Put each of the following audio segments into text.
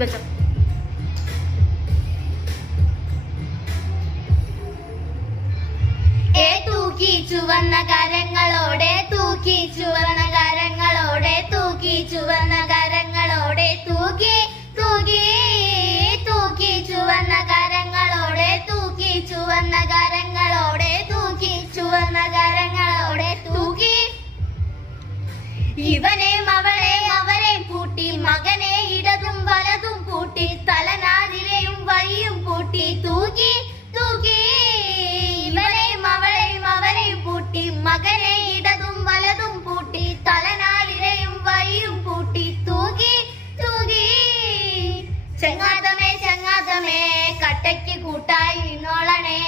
വെച്ചോ. തൂക്കി ചുവന്ന കരങ്ങളോടെ തൂക്കി ചുവന്ന കരങ്ങളോടെ തൂക്കി ചുവന്ന കരങ്ങളോടെ തൂക്കി തൂക്കി തൂക്കി ചുവന്ന കരങ്ങളോടെ തൂക്കി ചുവന്ന കരങ്ങളോടെ തൂക്കി ചുവന്ന കരങ്ങളോടെ തൂക്കി ഇവനെയും അവളെയും അവരെയും പൂട്ടി മകനെ ഇടതും വലതും പൂട്ടി തലനാരിരെയും വഴിയും പൂട്ടി തൂക്കി തൂക്കി ഇവനെയും അവളെയും അവരെയും പൂട്ടി മകനെ ഇടതും വലതും പൂട്ടി തലനാരിരെയും വഴിയും പൂട്ടി തൂക്കി തൂക്കി ചങ്ങാതമേ ചങ്ങാതമേ കട്ടയ്ക്ക് കൂട്ടായി നിന്നോളണേ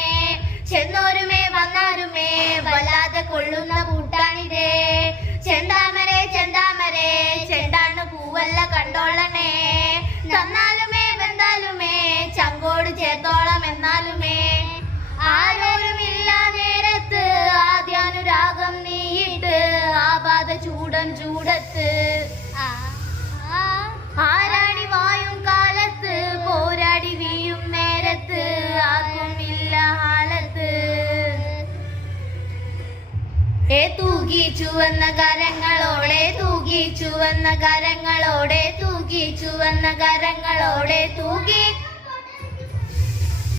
ചെന്നോരുമേ വന്നാരുമേ വല്ലാതെ കൊള്ളുന്ന കൂട്ടാണിതേ ചെണ്ടാമരേ ചെണ്ടാമരേ ചെണ്ടാണ് പൂവല്ല കണ്ടോളണേ തന്നാലുമേ വെന്താലുമേ ചങ്കോട് ചേർത്തോളം എന്നാലുമേ ആരോരുമില്ല നേരത്ത് ആദ്യാനുരാഗം നീയിട്ട് ആപാത ചൂടൻ ചൂടത്ത് ആരാടി വായും കാലത്ത് പോരാടി വീയും നേരത്ത് ആർക്കും ഇല്ല ഹാലത്ത് തൂക്കി ചുവന്ന കരങ്ങളോടെ തൂക്കി ചുവന്ന കരങ്ങളോടെ തൂക്കി ചുവന്ന കരങ്ങളോടെ തൂക്കി